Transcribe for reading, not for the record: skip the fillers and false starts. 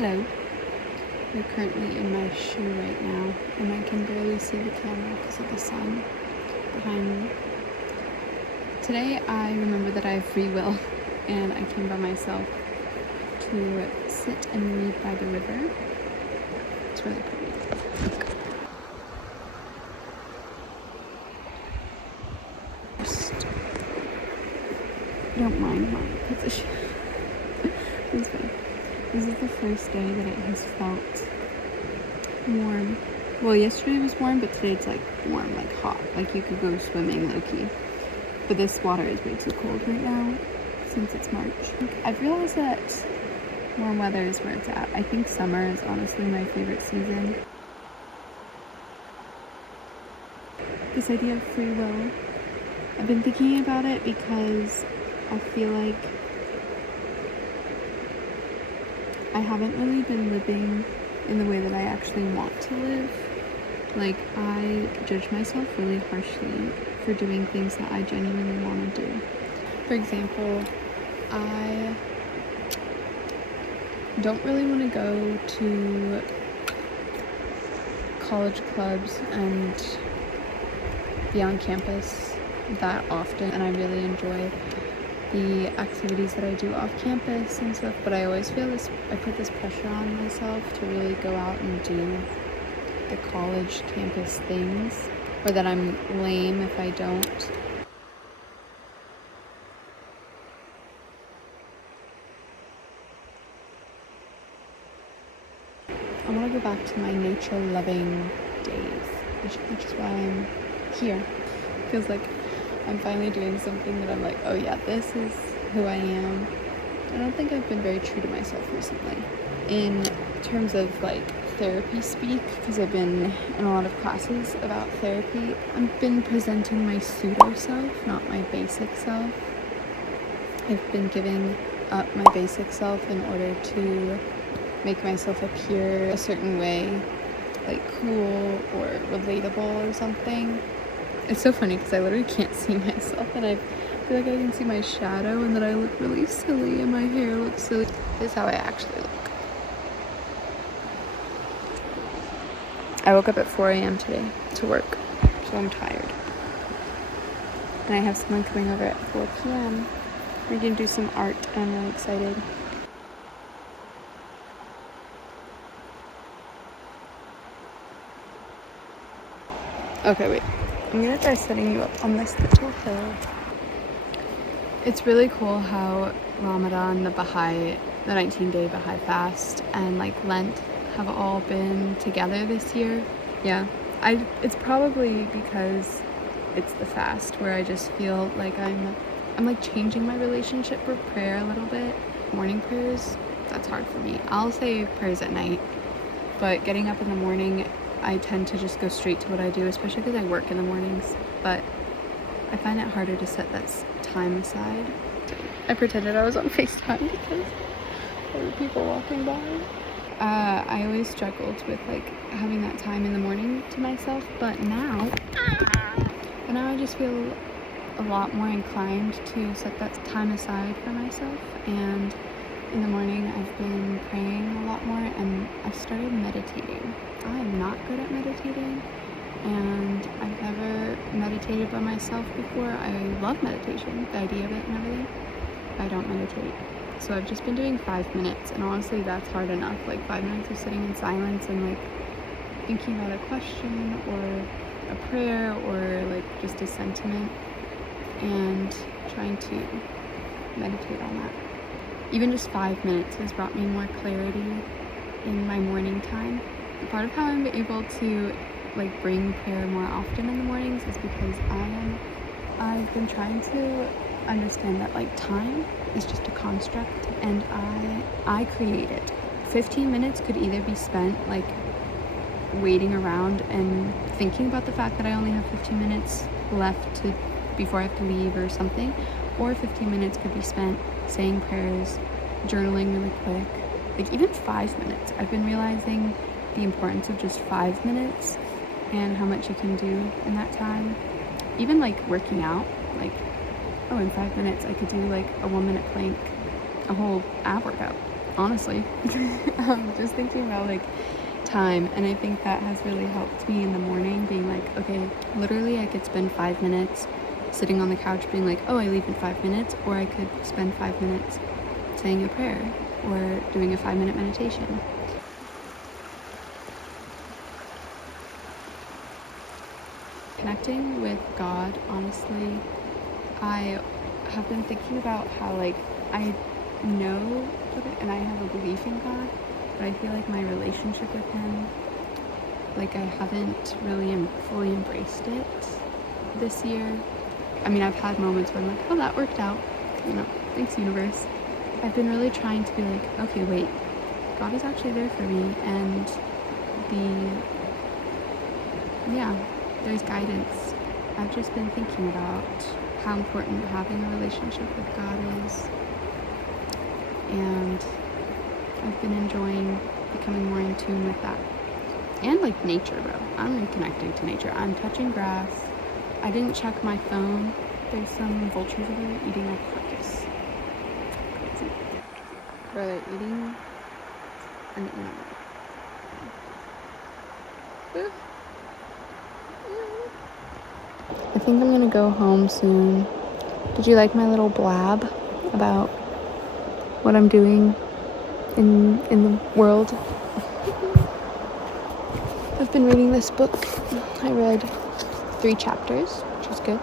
Hello. We're currently in my shoe right now, and I can barely see the camera because of the sun behind me. Today I remember that I have free will, and I came by myself to sit and read by the river. It's really pretty. Just don't mind my position. It's fine. This is the first day that it has felt warm. Well, yesterday was warm, but today it's like warm, like hot. Like you could go swimming low-key. But this water is way too cold right now since it's March. I've realized that warm weather is where it's at. I think summer is honestly my favorite season. This idea of free will, I've been thinking about it because I feel like I haven't really been living in the way that I actually want to live. Like, I judge myself really harshly for doing things that I genuinely want to do. For example, I don't really want to go to college clubs and be on campus that often, and I really enjoy the activities that I do off campus and stuff, but I always feel I put this pressure on myself to really go out and do the college campus things, or that I'm lame if I don't. I want to go back to my nature-loving days, which is why I'm here. Feels like I'm finally doing something that I'm like, oh yeah, this is who I am. I don't think I've been very true to myself recently in terms of like therapy speak, because I've been in a lot of classes about therapy. I've been presenting my pseudo self, not my basic self. I've been giving up my basic self in order to make myself appear a certain way, like cool or relatable or something. It's so funny because I literally can't see myself, and I feel like I can see my shadow, and that I look really silly and my hair looks silly. This is how I actually look. I woke up at 4 a.m. today to work, so I'm tired. And I have someone coming over at 4 p.m. We're gonna do some art, and I'm really excited. Okay, wait. I'm gonna try setting you up on this little hill. It's really cool how Ramadan, the 19-day Baha'i fast, and like Lent have all been together this year. Yeah, it's probably because it's the fast where I just feel like I'm like changing my relationship with prayer a little bit. Morning prayers, that's hard for me. I'll say prayers at night, but getting up in the morning, I tend to just go straight to what I do, especially because I work in the mornings, but I find it harder to set that time aside. I pretended I was on FaceTime because there were people walking by. I always struggled with like having that time in the morning to myself, but now I just feel a lot more inclined to set that time aside for myself. And in the morning I've been praying a lot more, and I've started meditating. I am not good at meditating, and I've never meditated by myself before. I love meditation, the idea of it and everything. I don't meditate. So I've just been doing 5 minutes, and honestly that's hard enough. Like 5 minutes of sitting in silence and like thinking about a question or a prayer or like just a sentiment, and trying to meditate on that. Even just 5 minutes has brought me more clarity in my morning time. Part of how I'm able to like bring prayer more often in the mornings is because I've been trying to understand that like time is just a construct, and I create it. 15 minutes could either be spent like waiting around and thinking about the fact that I only have 15 minutes left before I have to leave or something, or 15 minutes could be spent saying prayers, journaling really quick. Like even 5 minutes, I've been realizing the importance of just 5 minutes and how much you can do in that time. Even like working out, like, oh, in 5 minutes I could do like a 1 minute plank, a whole ab workout. honestly. Just thinking about like time, and I think that has really helped me in the morning, being like, okay, literally I could spend 5 minutes sitting on the couch being like, oh, I leave in 5 minutes, or I could spend 5 minutes saying a prayer or doing a 5-minute meditation. Connecting with God, honestly, I have been thinking about how like I know and I have a belief in God, but I feel like my relationship with him, like I haven't really fully embraced it this year. I mean, I've had moments where I'm like, oh, that worked out, you know, thanks universe. I've been really trying to be like, okay, wait, God is actually there for me, and there's guidance. I've just been thinking about how important having a relationship with God is, and I've been enjoying becoming more in tune with that. And like nature, bro. I'm connecting to nature. I'm touching grass. I didn't check my phone. There's some vultures over there eating a carcass. Crazy. Bro, they're eating an animal. I think I'm gonna go home soon. Did you like my little blab about what I'm doing in the world? I've been reading this book. I read 3 chapters, which is good.